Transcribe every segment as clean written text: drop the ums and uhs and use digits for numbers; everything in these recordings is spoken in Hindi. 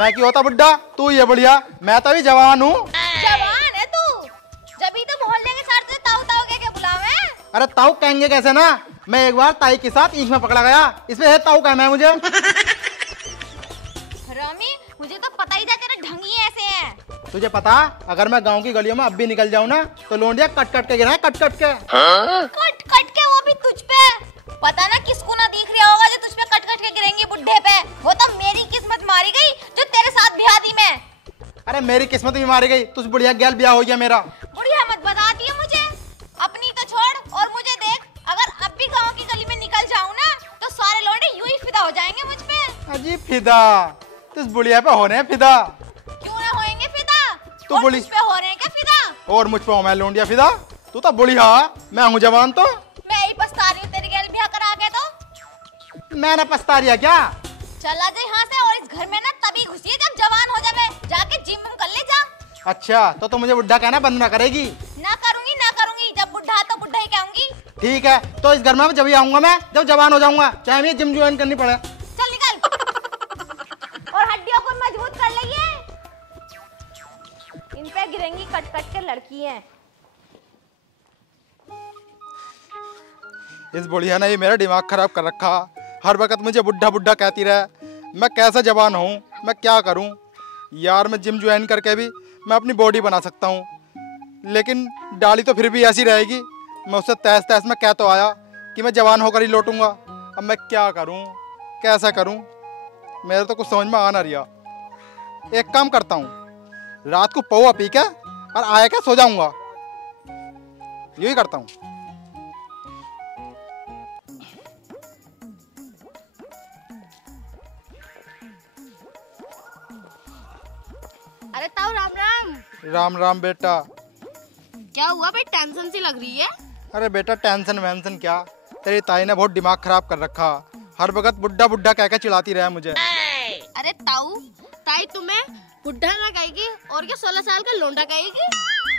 मैं क्यों होता बुड्ढा, तू ये बढ़िया, मैं तो अभी जवान हूँ। जवान है तू, जब तो मोहल्ले के साथ ताऊ ताऊ के बुलावे। अरे ताऊ कहेंगे कैसे ना, मैं एक बार ताई के साथ ईंख में पकड़ा गया, इसमें है ताऊ कहना है मुझे। रमी मुझे तो पता ही था तेरे ढंग ही ऐसे हैं। तुझे पता, अगर मैं गांव की गलियों में अब भी निकल जाऊँ ना तो लोंडिया कट कट के गिरा है, कट कट के। कट कट के, वो भी तुझ पे। पता ना किसको ना दिख रहा होगा जो तुझ पे कट कट के गिरेंगे बुड्ढे पे। वो तो मेरी किस्मत मारी गई जो तेरे साथ ब्याह दी मैं। अरे मेरी किस्मत भी मारी गई, तुझ बुढ़िया गैल ब्याह हो गया मेरा। बुढ़िया मत बताती है मुझे, अपनी तो छोड़ और मुझे देख। अगर अब भी गांव की गली में निकल जाऊं ना तो सारे लौंडे यूं ही फिदा हो जाएंगे मुझ पे। अजी फिदा, तुझ बुढ़िया पे हो रहे हैं फिदा। क्यों ना होएंगे फिदा? तू बुढ़ी मुझ पे हो रहे हैं क्या फिदा? और मुझ पे हो मैं लोंडिया फिदा? तू तो बुढ़िया, मैं हूँ जवान। तो मैं ही पछता रही हूँ तेरी गैल ब्याह करा के। तो मैंने पछता रिया क्या? चला जा यहाँ से, और इस घर में ना तभी घुसी है जब जवान हो जावे। जाके जिम कर ले जा। अच्छा तो मुझे बुढ़ा कहना बंद ना करेगी? ना करूंगी ना करूंगी, जब बुढ़ा तो बुढ़ा ही कहूंगी। ठीक है, तो इस घर में जब ही आऊंगा मैं जब जवान हो जाऊंगा, चाहे मुझे जिम ज्वाइन करनी पड़े। चल निकल और हड्डियों को मजबूत कर लेंगे। इन पे गिरेंगी कट कट के लड़की है। इस बुढ़िया ने मेरा दिमाग खराब कर रखा, हर वक्त मुझे बुढ़ा बुढ़ा कहती रहे। मैं कैसे जवान हूँ, मैं क्या करूँ यार? मैं जिम ज्वाइन करके भी मैं अपनी बॉडी बना सकता हूँ, लेकिन डाली तो फिर भी ऐसी रहेगी। मैं उससे तहस तहस में कह तो आया कि मैं जवान होकर ही लौटूंगा। अब मैं क्या करूँ, कैसा करूँ, मेरे तो कुछ समझ में आ ना रहा। एक काम करता हूँ, रात को पौवा पी के और आया क्या सो जाऊँगा, यही करता हूँ। अरे ताऊ राम राम। राम राम बेटा। क्या हुआ भाई, टेंशन सी लग रही है? अरे बेटा टेंशन वेंशन क्या, तेरी ताई ने बहुत दिमाग खराब कर रखा, हर वक्त बुड्ढा बुड्ढा कह के चिढ़ाती रहे मुझे। अरे ताऊ, ताई तुम्हें बुड्ढा ना कहेगी और क्या 16 साल का लोंडा कहेगी?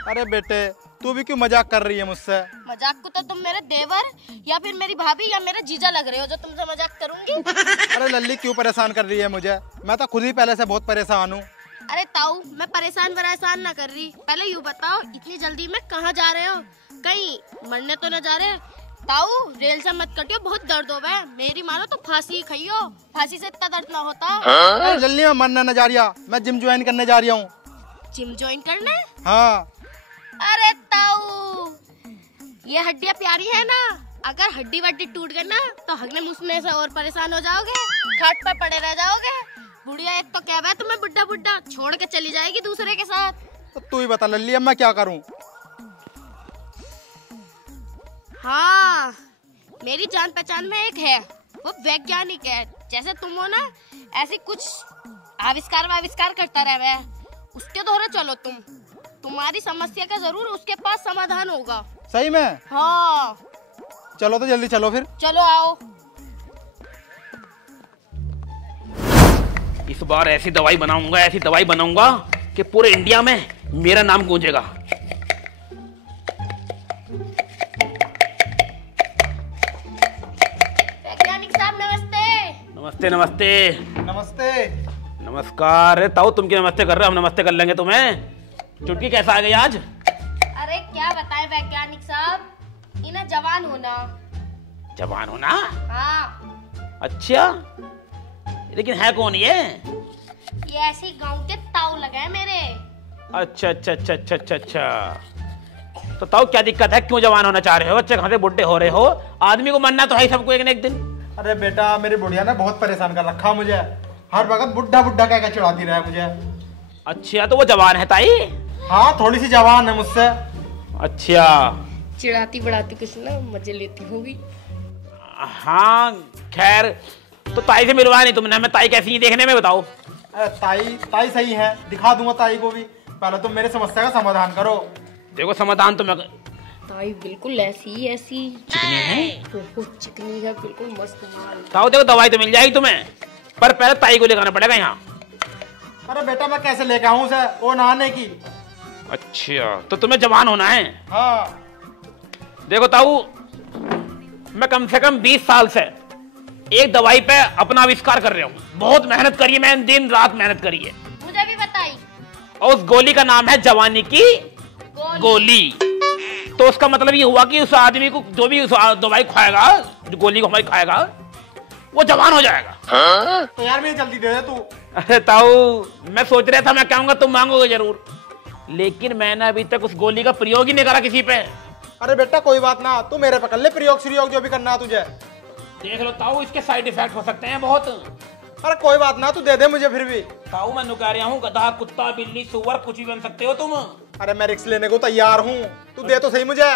अरे बेटे तू भी क्यों मजाक कर रही है मुझसे? मजाक को तो तुम मेरे देवर या फिर मेरी भाभी या मेरा जीजा लग रहे हो जो तुमसे मजाक करूंगी। अरे लल्ली क्यों परेशान कर रही है मुझे, मैं तो खुद ही पहले से बहुत परेशान हूँ। अरे ताऊ मैं परेशान ना कर रही, पहले यूँ बताओ इतनी जल्दी में कहाँ जा रहे हो? कहीं मरने तो न जा रहे? ताऊ रेल से मत कटियो, बहुत दर्द होगा। मेरी मानो तो फांसी खाइयो, फांसी से इतना दर्द ना होता। अरे लल्ली मैं मरने न जा रही, मैं जिम ज्वाइन करने जा रही हूँ। जिम ज्वाइन करने? हाँ। अरे ताऊ ये हड्डियाँ प्यारी है ना, अगर हड्डी वड्डी टूट गई ना तो हगने मुसने से और परेशान हो जाओगे, खाट पर पड़े रह जाओगे। बुढ़िया एक तो कह रहा है तुम्हें बुड्ढा बुड्ढा, छोड़ के चली जाएगी दूसरे के साथ। तो तू ही बता लल्ली अब मैं क्या करूं? हाँ मेरी जान पहचान में एक है, वो वैज्ञानिक है, जैसे तुम हो ना ऐसे कुछ आविष्कार करता रहे, उसके द्वारा चलो तुम्हारी समस्या का जरूर उसके पास समाधान होगा। सही में? हाँ चलो तो जल्दी चलो फिर। चलो आओ। इस बार ऐसी दवाई बनाऊंगा कि पूरे इंडिया में मेरा नाम गूंजेगा। वैज्ञानिक साहब नमस्ते। नमस्ते नमस्ते। नमस्ते। नमस्कार। अरे ताऊ तुम क्यों नमस्ते कर रहे हो, हम नमस्ते कर लेंगे तुम्हें। चुटकी कैसा आ गई आज? अरे क्या बताएं वैज्ञानिक साहब, इन्हें जवान होना। जवान होना? हाँ। अच्छा लेकिन है कौन ये? ये ऐसे गांव के ताऊ लगे मेरे। अच्छा अच्छा अच्छा अच्छा अच्छा अच्छा। तो ताऊ क्या दिक्कत है, क्यों जवान होना चाह रहे हो? बच्चे कहाँ से बुढ़े हो रहे हो? आदमी को मरना तो है सबको एक न एक दिन। अरे बेटा मेरी बुढ़िया ने बहुत परेशान कर रखा मुझे, हर वक्त बुड्ढा बुड्ढा कह के चिढ़ाती रहे मुझे। अच्छा तो वो जवान है ताई? हाँ थोड़ी सी जवान है मुझसे। अच्छा चिढ़ाती बढ़ाती कुछ ना मजे लेती होगी। हाँ खैर, तो ताई से मिलवा नहीं तुमने, मैं ताई कैसी है देखने में बताओ। ताई सही है, दिखा दूंगा ताई को भी, पहले तुम मेरे समस्या का समाधान करो। देखो समाधान तो मैं। ताई बिल्कुल ऐसी चिकनी है, बहुत चिकनी है, बिल्कुल मस्त माल। ताऊ देखो दवाई तो मिल जाएगी तुम्हें, पर पहले ताई को लेकर आना पड़ेगा यहाँ। अरे बेटा मैं कैसे लेके आऊँ उसे, वो नहाने की। अच्छा तो तुम्हें जवान होना है? हाँ। देखो ताऊ मैं कम से कम 20 साल से एक दवाई पे अपना आविष्कार कर रहा हूँ। बहुत मेहनत करी है मैंने, दिन रात मेहनत करी है। मुझे भी बताई। और उस गोली का नाम है जवानी की गोली। तो उसका मतलब ये हुआ कि उस आदमी को जो भी उस दवाई खाएगा, जो गोली को हमारी खाएगा, वो जवान हो जाएगा। तो यार मेरी जल्दी दे दे तू। अरे ताऊ, मैं सोच रहा था मैं कहूंगा तुम मांगोगे जरूर, लेकिन मैंने अभी तक उस गोली का प्रयोग ही नहीं करा किसी पे। अरे बेटा कोई बात ना, तू मेरे पे कर ले प्रयोग श्रीयोग जो भी करना है तुझे। देख लो ताऊ, इसके साइड इफेक्ट हो सकते हैं बहुत। अरे कोई बात ना, तू दे दे मुझे फिर भी। ताऊ मैं कह रहा हूँ, गधा, कुत्ता, बिल्ली, सुअर कुछ भी बन सकते हो तुम। अरे मैं रिस्क लेने को तैयार हूँ, तू दे तो सही मुझे।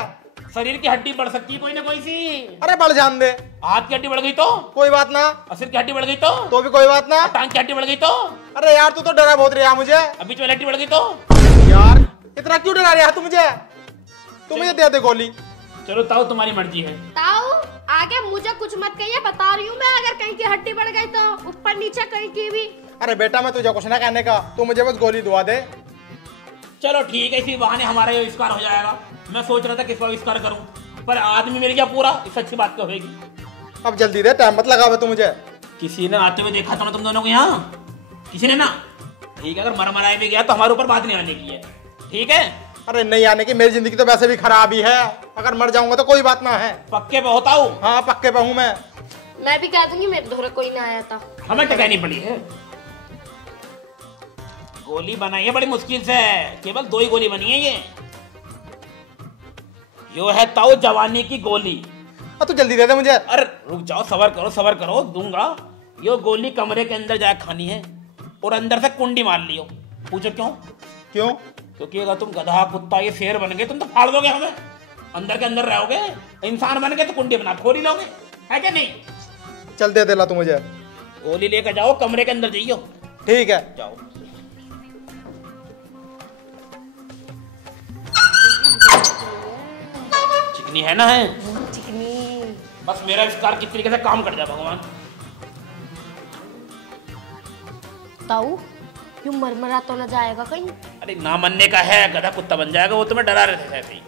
शरीर की हड्डी बढ़ सकती है कोई ना कोई सी। अरे बढ़ जान दे। हाथ की हड्डी बढ़ गई तो कोई बात ना। सिर की हड्डी बढ़ गई तो भी कोई बात ना। टांग की हड्डी बढ़ गई तो। अरे यार तू तो डरा बहुत रहा मुझे। अब बीच में हड्डी बढ़ गई तो। यार इतना क्यों डरा रहा तू मुझे? तू मुझे दे दे गोली। चलो ताऊ तुम्हारी मर्जी है। ताऊ आगे मुझे कुछ मत कहिए, बता रही हूँ मैं, अगर कहीं की हड्डी बढ़ गई तो ऊपर नीचे कहीं की भी। अरे बेटा मैं तुझे कुछ ना कहने का, तू मुझे बस गोली दुआ दे। चलो ठीक है, इसी बहाने हमारा ये आविष्कार हो जाएगा। मैं सोच रहा था किसका आविष्कार करूं, पर आदमी मिल गया पूरा, इस अच्छी बात क्या होगी। अब जल्दी दे, टाइम मत लगावे तू मुझे। किसी ने आते हुए देखा था ना तुम दोनों को यहाँ? किसी ने ना? ठीक है, अगर मरमराए भी गया तो हमारे ऊपर बात नहीं आने की है, ठीक है? अरे नहीं आने की, मेरी जिंदगी तो वैसे भी खराब ही है, अगर मर जाऊंगा तो कोई बात ना है। पक्के पे होता हूँ? हाँ पक्के पे हूँ मैं भी कह दूंगी मेरे दोहरे कोई ना आया था। हमें टकरानी पड़ी है। गोली बनाई है बड़ी मुश्किल से, केवल 2 ही गोली बनी है ये। यो है ताऊ जवानी की गोली। तू जल्दी दे दे मुझे। अरे रुक जाओ, सबर करो, दूंगा। यो गोली कमरे के अंदर जाके खानी है और अंदर से कुंडी मार लियो। पूछो क्यों? क्यों? क्योंकि अगर तुम गधा, कुत्ता, ये शेर बन गए तुम तो फाड़ दोगे हमें, अंदर के अंदर रहोगे। इंसान बन गए तो कुंडी बना फोड़ ही लोगे, है क्या नहीं? चल दे दे ला तू मुझे। गोली लेकर जाओ, कमरे के अंदर जाइयो। ठीक है जाओ। चिकनी है ना? है चिकनी। बस मेरा आविष्कार किस तरीके से काम कर जाए भगवान। ताऊ यूं मरमरा तो न जाएगा कहीं? अरे ना मनने का है, गधा कुत्ता बन जाएगा, वो तुम्हें डरा रहे थे ऐसे ही।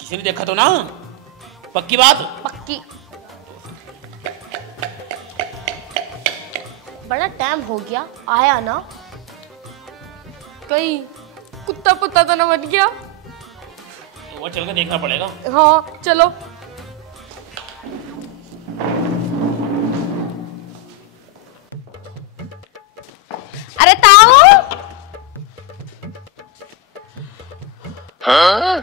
किसी ने देखा तो ना? पक्की बात? पक्की। बड़ा टाइम हो गया, आया ना? कहीं कुत्ता पुत्ता तो न बन गया? वो चल के देखना पड़ेगा। हाँ चलो। अरे ताऊ! हाँ?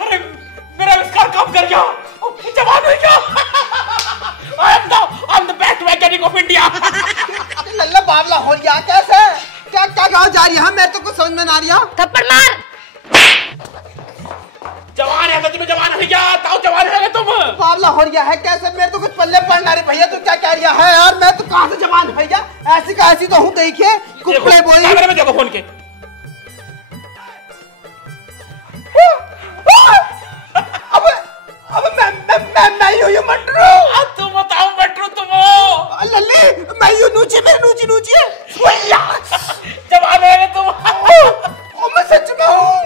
अरे मेरा आविष्कार काम कर गया, जवान हो गया। I am the best mechanic of India। लल्ला बावला हो गया कैसे? क्या क्या गाँव जा रही है? मेरे तो कुछ समझ में ना आ रही है। थप्पड़ मार। जवान है, सच में जवान हो गया। ताऊ जवान है तुम। बावला हो गया है कैसे? मेरे तो कुछ पल्ले पड़ना रही भैया, तू क्या कह रही है यार? मैं तो कहाँ से जवान हो गया? ऐसी का ऐसी तो हूँ, देखिए कुपड़े बोली। कैमरे में देखो फोन के। अब मैं यूं मटरू। तुम बताओ मटरू तुम हो। लल्ली मैं यूं नूची, मेरी नूची नूची है। जवान है तुम। ओ मैं सच में हूँ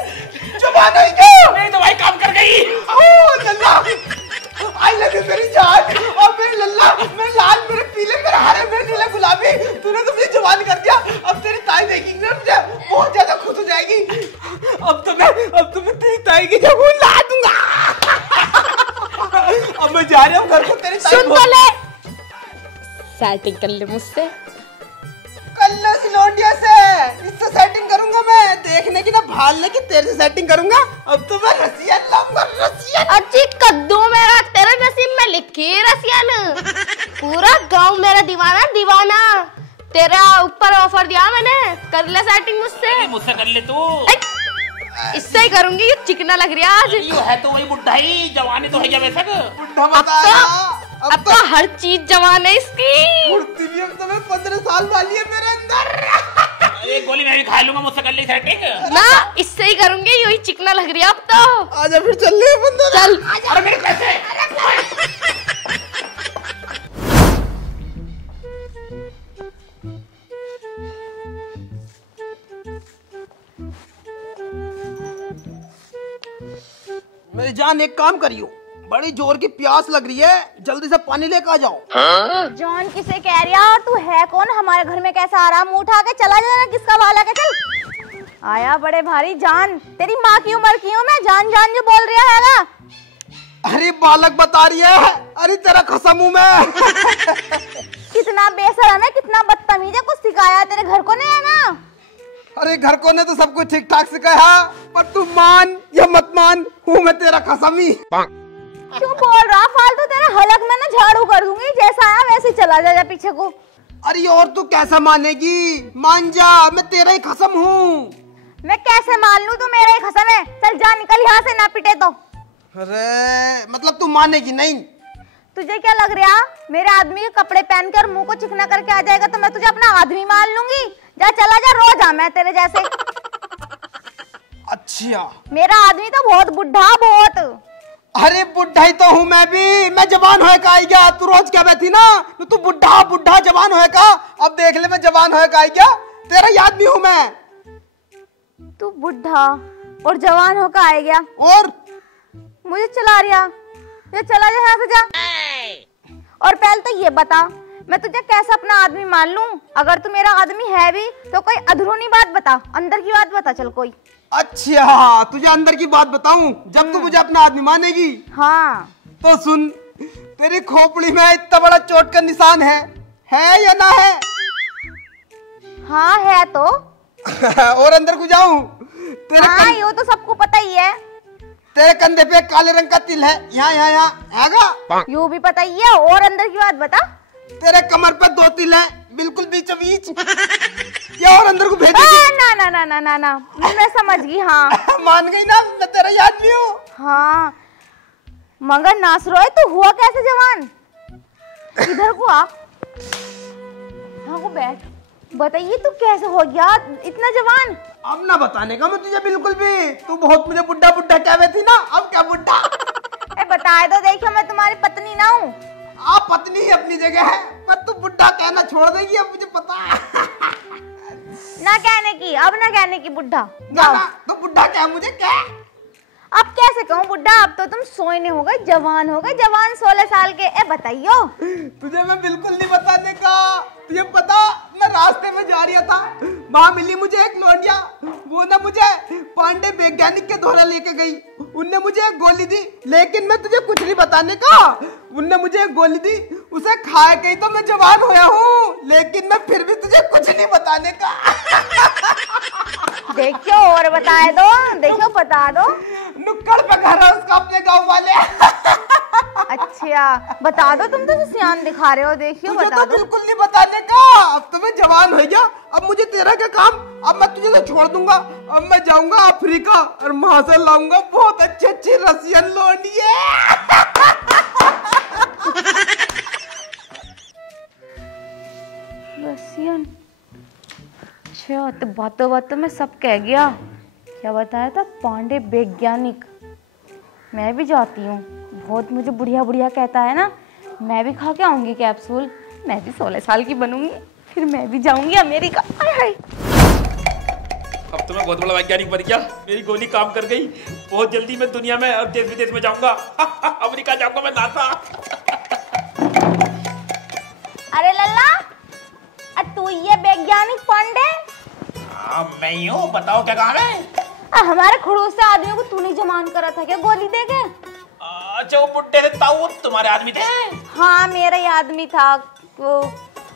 जवान हो गया। मेरी दवाई काम कर गई। ओ लल्ला आई लव यू मेरी जान। और मेरी लल्ला, मेरे लाल, मेरे पीले, मेरे हरे, मेरे नीले गुलाबी, तूने तो मुझे जवान कर दिया। अब तेरी ताई देखेगी ना मुझे बहुत ज्यादा खुश हो जाएगी। अब तो मैं तेरी ताई की जब ला दूंगा। अब मैं जा रहा हूँ घर को, तेरी ताई सुन तो ले। सेटिंग कर ले मुझसे। कल्ला सिलोंडिया से इससे सेटिंग करूंगा मैं, देखने की ना भालने की, तेरे से सेटिंग करूंगा। अब तो मैं रसियन लाऊंगा, रसियन। अच्छी कद्दू मेरा तेरे नसीब में लिखी रसियन। पूरा गांव मेरा दीवाना दीवाना। तेरा ऊपर ऑफर दिया मैंने, कर ले सेटिंग मुझसे कर ले तू। इससे ही करूंगी, ये चिकना लग रहा है आज। ये है तो वही बुढ़ा ही, जवानी तो है क्या वैसा? बुढ़ा बताया। अब तो हर चीज जवान है इसकी। उड़ती भी अब तो मैं 15 साल वाली है मेरे अंदर। एक गोली मैं भी खा लूंगा, मुझसे कर ली सेटिंग ना, इससे ही करूंगी, यही चिकना लग रही है अब तो। आजा फिर चल ले बंदर। चल। अरे मेरे कैसे? मेरी जान एक काम करियो, बड़ी जोर की प्यास लग रही है, जल्दी से पानी लेकर आ जाओ। जॉन किसे कह रहा और तू है कौन? हमारे घर में कैसा आ रहा? मुंह उठा के चला जाना, किसका भाला के चल। आया बड़े भारी जान, तेरी माँ की उम्र की हूँ मैं, जान जान जो बोल रहा है ना। अरे बालक बता रही है, अरे तेरा कसम हूँ मैं। कितना बेशरम है, कितना बदतमीज है, कुछ सिखाया तेरे घर को नहीं है ना? अरे घर को ने तो सब कुछ ठीक ठाक सिखाया, पर तू मान या मत मान, हूँ मैं तेरा कसम ही। क्यों बोल रहा फालतू? तेरे हलक में ना झाड़ू कर दूंगी, जैसा आया वैसे चला जा पीछे को। अरे और तू कैसे मानेगी? मान जा, मैं तेरा ही कसम हूँ। मैं कैसे मान लूं? तू मेरा ही कसम है। चल जा, निकल यहाँ से, ना पिटे तो। अरे मतलब तू मानेगी नहीं? तुझे क्या लग रहा, मेरे आदमी के कपड़े पहनकर मुंह को चिकना करके आ जाएगा तो मैं तुझे अपना आदमी मान लूंगी? जा चला जा, रोज आ मैं तेरे जैसे। अच्छा, मेरा आदमी तो बहुत बुढ़ा, बहुत। अरे बुढ़ा ही तो हूँ मैं भी, मैं जवान होए का आई गया। तू रोज क्या बैठी ना, तू बुढ़ा बुढ़ा जवान होए का। अब देख ले मैं जवान होए का आई गया, तेरा ही आदमी हूँ मैं। तू बुढ़ा और जवान होकर आ गया और मुझे चला रहा? ये चला जा यहाँ से, जा। और पहले तो ये बता, मैं तुझे कैसे अपना आदमी मान लूं? अगर तू मेरा आदमी है भी तो कोई अधूरी बात बता, अंदर की बात बता। चल कोई। अच्छा, तुझे अंदर की बात बताऊं? जब तू मुझे अपना आदमी मानेगी। हाँ तो सुन, तेरी खोपड़ी में इतना बड़ा चोट का निशान है या ना है? हाँ है तो। और अंदर को जाऊं? हाँ ये तो सबको पता ही है। तेरे कंधे पे काले रंग का तिल है, यहाँ यहाँ यहाँ आगा। यू भी पता ही है। और अंदर की बात बता। तेरे कमर पे 2 तिल है, बिल्कुल बीचों बीच। या और अंदर को भेज ना ना ना ना ना ना, मैं समझ गई। हाँ मान गई ना, मैं तेरा ही आदमी हूँ। हाँ मगर नासरोए, तू हुआ कैसे जवान? इधर को आ, हाँ को बैठ। बताइए तू कैसे हो गया इतना जवान? अब ना बताने का मैं तुझे बिल्कुल भी। तू बहुत मुझे बुड्ढा बुड्ढा कह रही थी ना, अब क्या बुड्ढा? बताए तो देखियो, मैं तुम्हारी पत्नी ना हूँ। आप पत्नी ही अपनी जगह है, पर तू बुड्ढा कहना छोड़ देगी, अब मुझे पता है। ना कहने की, अब ना कहने की बुड्ढा। ना ना, तो बुड्ढा क्या मुझे क्या? अब कैसे कहूँ बुड्ढा? अब तो तुम सोने हो गए, जवान हो गए, जवान 16 साल के। बताइयो। तुझे मैं बिल्कुल नहीं बताने का। तुझे पता, मैं रास्ते में जा रहा था, वहां मिली मुझे एक लौंडिया। वो ना मुझे पांडे वैज्ञानिक के द्वारा लेके गई। उनने मुझे एक गोली दी, लेकिन मैं तुझे कुछ नहीं बताने का। उनने मुझे एक गोली दी, उसे खा के तो मैं जवान होया हूँ, लेकिन मैं फिर भी तुझे कुछ नहीं बताने का। देखियो और बताए दो, देखियो बता दो। नुक्कड़ पे घर है उसका, अपने गाँव वाले। अच्छा बता दो, तुम तो सियान दिखा रहे हो। देखियो तुझे बता तो दो। बिल्कुल नहीं बताने का। अब तो मैं जवान हो गया, अब मुझे तेरा क्या काम? अब मैं तुझे तो छोड़ दूंगा। अब मैं जाऊंगा अफ्रीका और वहां से लाऊंगा बहुत अच्छी अच्छी रसियन लौंडिये। रसियन? अच्छा तो बातों बातों में सब कह गया। क्या बताया था? पांडे वैज्ञानिक। मैं भी जाती हूँ, बहुत मुझे बुढ़िया बुढ़िया कहता है ना, मैं भी खा के आऊंगी कैप्सूल। मैं भी 16 साल की बनूंगी, फिर मैं भी जाऊंगी अमेरिका। हाय अब तो मैं बहुत बड़ा वैज्ञानिक बन गया, मेरी गोली काम कर गई। बहुत जल्दी मैं दुनिया में और देश विदेश में जाऊंगा। अमेरिका जाऊंगा मैं, नासा। अरे लल्ला, तू ये वैज्ञानिक पांडे? हाँ मैं ही हूँ, बताओ क्या काम है? हमारे खड़ूस से आदमियों को तूने जमान करा था क्या गोली दे के? अच्छा वो बुड्ढे थे ताऊ तुम्हारे आदमी थे? हाँ मेरा ही आदमी था, वो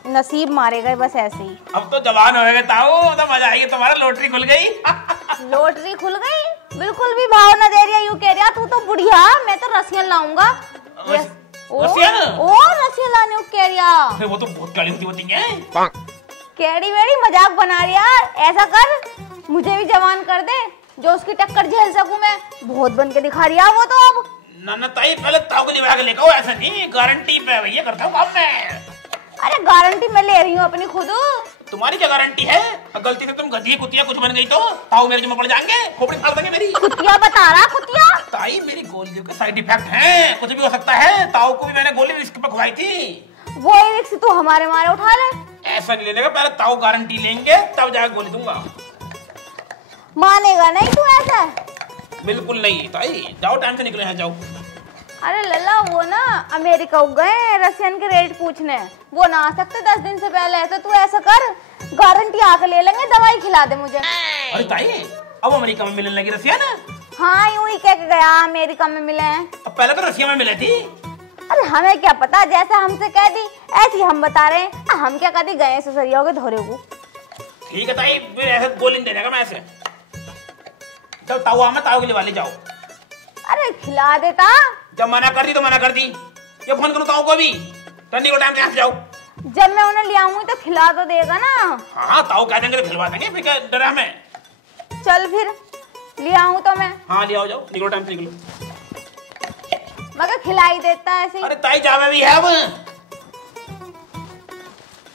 नसीब मारे गए बस ऐसे ही। अब तो जवान होएगा ताऊ, तो मजा आएगी, तुम्हारा लॉटरी खुल गई। लॉटरी खुल गई? बिल्कुल भी भाव न दे रही, यूं कह रहा तू तो बुढ़िया, मैं तो रसियन लाऊंगा। रसियन? ओ रसियन लाने कह रहा। वो तो बहुत काली होती है। केड़ी वेड़ी मजाक बना रही यार। ऐसा कर, मुझे भी जवान कर दे, जो उसकी टक्कर झेल सकूं मैं। बहुत बन के दिखा रही है वो तो। अब ना ताई, पहले ताऊ को लिवा के लेकर, ऐसा नहीं, गारंटी पे भैया करता हूँ काम मैं। अरे गारंटी मैं ले रही हूँ अपनी खुद। तुम्हारी क्या गारंटी है? गलती से तुम गधी कुतिया कुछ बन गई तो ताऊ मेरे जिम्मे पड़ जाएंगे, खोपड़ी फाड़ देंगे मेरी। कुतिया बता रहा? कुतिया? ताई मेरी गोलियों के साइड इफेक्ट हैं, कुछ भी हो सकता है। ताऊ को भी मैंने गोली रिस्क पे खुआई थी। वो रिस्क तू हमारे मारे उठा ले। ऐसा नहीं लेने का, पहले ताऊ गारंटी लेंगे तब जाकर गोली दूंगा। मानेगा नहीं तू ऐसा? बिल्कुल नहीं ताई, जाओ टाइम से निकले हैं, जाओ। अरे लल्ला वो ना अमेरिका गए रशियन के रेट पूछने, वो ना आ सकते 10 दिन से पहले। तो तू ऐसा कर, गारंटी आके ले लेंगे, दवाई खिला दे मुझे। अरे ताई अब अमेरिका में मिलने लगी रसिया ना? हाँ यूं ही कह के गया अमेरिका में मिले हैं। अब पहले तो रसिया में मिले थी। अरे हमें क्या पता, जैसा हमसे कह दी ऐसी हम बता रहे हैं। हम क्या कभी गए ससुरिया के धोरे को। ठीक है ताई, फिर ऐसे गोली नहीं देगा मैं ऐसे। जब ताऊ आ मैं ताऊ के लिए वाली जाओ। अरे खिला देता। जब मना कर दी तो मना कर दी। ये फोन करो ताऊ को भी, ठंडी को टाइम से यहाँ से जाओ। जब मैं उन्हें ले आऊंगी तो खिला तो देगा ना। हाँ ताऊ कह देंगे तो खिलवा देंगे, फिर क्या डरा हमें। चल फिर ले आऊं तो मैं। हाँ ले आओ, जाओ निकलो, टाइम से निकलो। मगर खिलाई देता ऐसे। अरे ताई जावे भी है अब।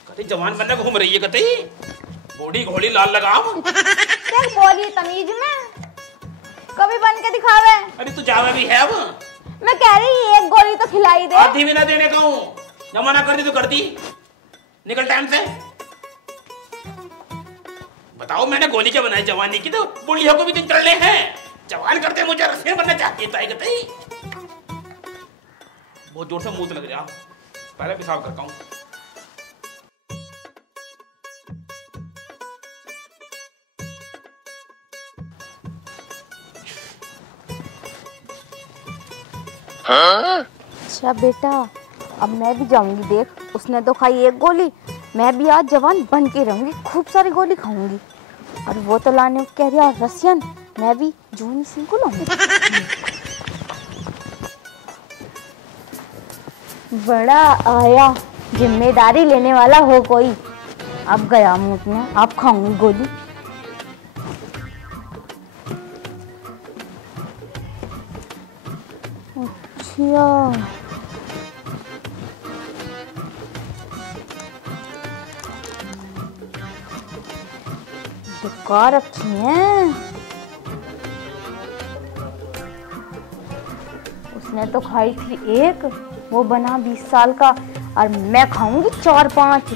कती जवान बनने घूम रही है, कती बॉडी घोड़ी लाल लगाम। क्या बोली तमीज में, कभी बन के दिखावे। अरे तू जावे भी है अब। मैं कह रही एक गोली तो खिलाई दे। आधी भी ना देने का हूँ, जब मना कर दी तो कर दी। निकल टाइम से। बताओ मैंने गोली क्या बनाई जवानी की, तो बुढ़िया को भी दिन चढ़ने हैं। जवान करते मुझे रस्सियां बनना चाहती है ताई कतई। बहुत जोर से मुंह से लग रहा, पहले पेशाब करता हूँ। अच्छा बेटा, अब मैं भी जाऊंगी। देख उसने तो खाई एक गोली, मैं भी आज जवान बन के रहूंगी, खूब सारी गोली खाऊंगी। और वो तो लाने कह रहा रसियन, मैं भी जूनी सिंह को लाऊंगी। बड़ा आया, जिम्मेदारी लेने वाला हो कोई। अब गया मुंह में, अब खाऊंगी गोली। अच्छा दुका रखी हैं। उसने तो खाई थी एक, वो बना 20 साल का, और मैं खाऊंगी 4-5।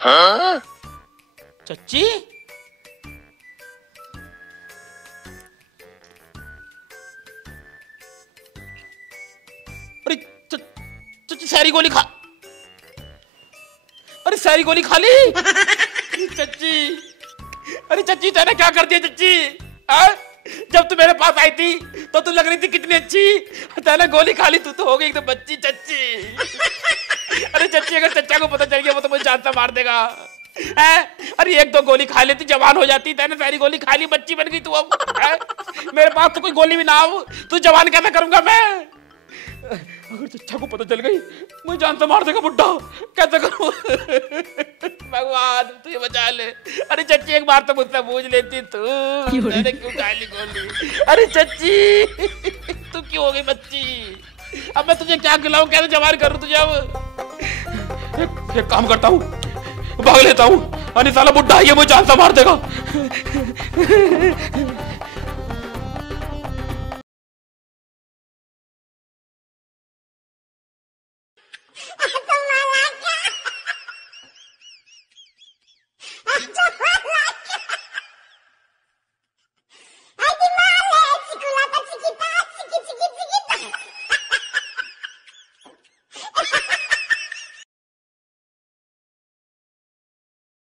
हाँ? चच्ची अरे चच्ची सारी गोली खा, अरे सारी गोली खा ली। चच्ची अरे चच्ची तूने क्या कर दिया चच्ची? जब तू मेरे पास आई थी तो तू लग रही थी कितनी अच्छी, तूने गोली खा ली, तू तो हो गई एकदम बच्ची चच्ची। अरे चच्ची अगर चच्चा को पता चल गया वो तो मुझे जान से मार देगा। अरे 1-2 गोली खा लेती जवान हो जाती, तैने सारी गोली खा ली, बच्ची बन गई तू अब। मेरे पास तो कोई गोली भी ना हो, तू जवान कैसे करूंगा मैं? अगर चच्चा को पता चल गई मुझे जान से मार देगा बुड्ढा, कैसे करूं? भगवान तू ये बचा ले। अरे चच्ची एक बार तो मुझसे पूछ लेती तू, मैंने क्यों खा ली गोली? अरे चच्ची तू क्यों हो गई बच्ची? अब मैं तुझे क्या खिलाऊं, कैसे जवान करूं तुझे? अब एक काम करता हूँ, भाग लेता हूँ। अरे साला बुड्ढा ये मुझे जान से मार देगा।